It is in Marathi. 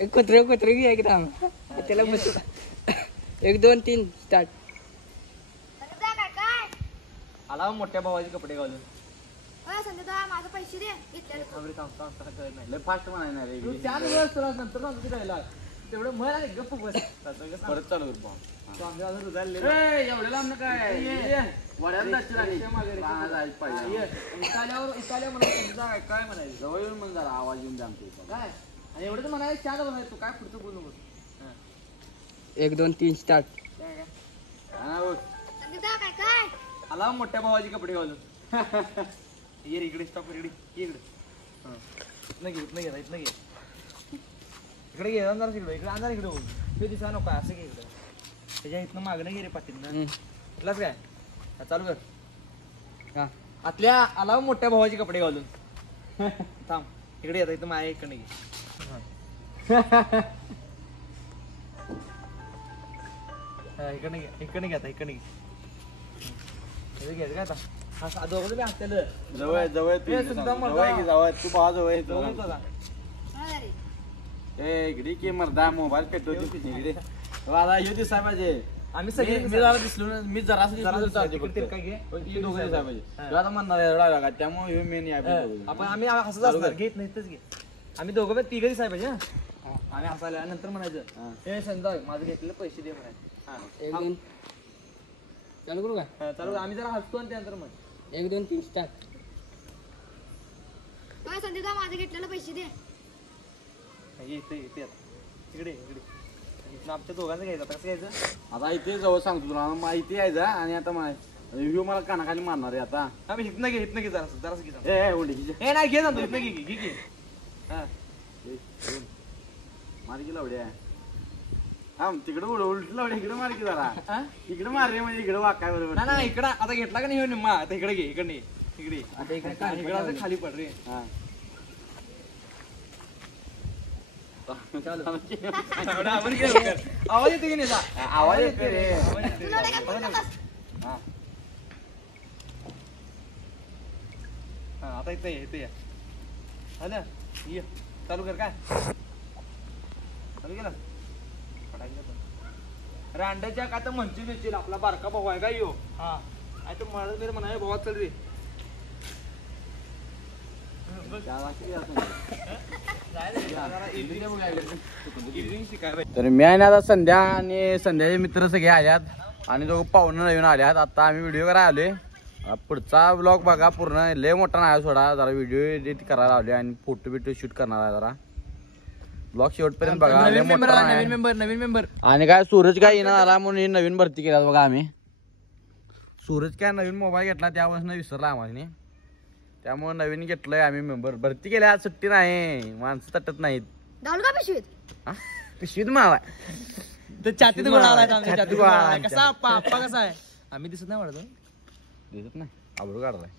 एक कुत्रे कुत्रे घे एकदम त्याला बस 1 2 3 स्टार्ट. आला मोठ्या भावाचे कपडे घालून. माझे पैसे दे लय फास्ट म्हणाय ना रे. 4 दिवस तुला नंतर सांगतो राहिला तेवढं मला गप्प बस परत चालू कर. एवढं लांब काय वड्याला इटाल्यावर मला समजा काय म्हणायचं जवळ येऊन म्हण जरा आवाज येऊन जामतो काय आणि एवढं तर म्हणायचं 4 म्हणायचं तू काय पुढचं बोलू नको. 1 2 3 स्टार्ट. आला मोठ्या भावाचे कपडे घालून. ये इकडे स्टॉप इकडे इकडे इथनं घे इथनं घे इथनं घे इकडे घे अंधार इकडे इकडे अंधार इकडे बोल ते दिसा नको असं घे इकडे त्याच्या इथनं मागणं घे रे पाटील कुठलाच काय चालू कर. आतल्या आला मोठ्या भावाचे कपडे घालून. थांब इकडे येतात इथं माझ्या इकडे घे. इकडे घे इकडे घे आता इकडे घे काय आता दोघं तुम्ही असलेलं जवळ जवळ तू भावा जवळ इकडे की मर्दा मोबाईल पेटो इकडे येऊ दिसाय पाहिजे. आम्ही सगळे मी जरा दिसलो ना मी जरा दोघं दिसाय पाहिजे आता म्हणणार एवढा त्यामुळे मेन आपण आम्ही असंच असणार घेत नाही घे आम्ही दोघं पण 3 दिसाय पाहिजे. आम्ही हसायला नंतर म्हणायचं हे संध्या माझं घेतलेलं पैसे दे म्हणायचं. चालू करू का चालू आम्ही जरा हसतो आणि त्यानंतर मग 1 2 3 स्टार्ट. संध्या माझे घेतलेले पैसे दे. येते इकडे इकडे आमच्या दोघांचं घ्यायचं कसं घ्यायचं आता इथे जवळ सांगतो तुला इथे यायचं आणि आता मला कानाखाली मारणार आहे आता. आम्ही इथनं घे जरासं घे ए नाही घे ना तू इथनं घे हा मार की लावड्या हा तिकडे उलट लावड्या इकडे मार की जरा इकडे मार रे म्हणजे इकडे वाकाय बरोबर ना इकडं आता घेतला का नाही निम्मा आता इकडे घे इकडे इकडे आता इकडे खाली पड रे. हा आवाज येते की नाही आवाज येते रे आता इथे या ये चालू कर काय चालू केला अरे अंड्याच्या काय तर म्हणशील आपला बारका भाऊ आहे का यो हा तो मला म्हणा भावा चल रे तर मी आहे ना आता संध्या आणि संध्याचे मित्र सगळे आल्यात आणि दोघं पाहुणे नवीन आल्यात. आता आम्ही व्हिडिओ करायला आलोय. पुढचा ब्लॉग बघा पूर्ण लय मोठा नाही सोडा जरा व्हिडिओ एडिट करायला आलोय आणि फोटो बिटो शूट करणार आहे जरा ब्लॉग शेवटपर्यंत बघा. नवीन मेंबर आणि काय सूरज काय येणार आला म्हणून नवीन भरती केला बघा आम्ही. सूरज काय नवीन मोबाईल घेतला त्यापासून विसरला आम्हाला त्यामुळे नवीन घेतलंय आम्ही मेंबर भरती केल्या. आज सुट्टी नाही माणसं तटत नाहीत. पिशवीत मावा कसा आहे आम्ही दिसत नाही वाटत दिसत नाही आबरू काढलाय.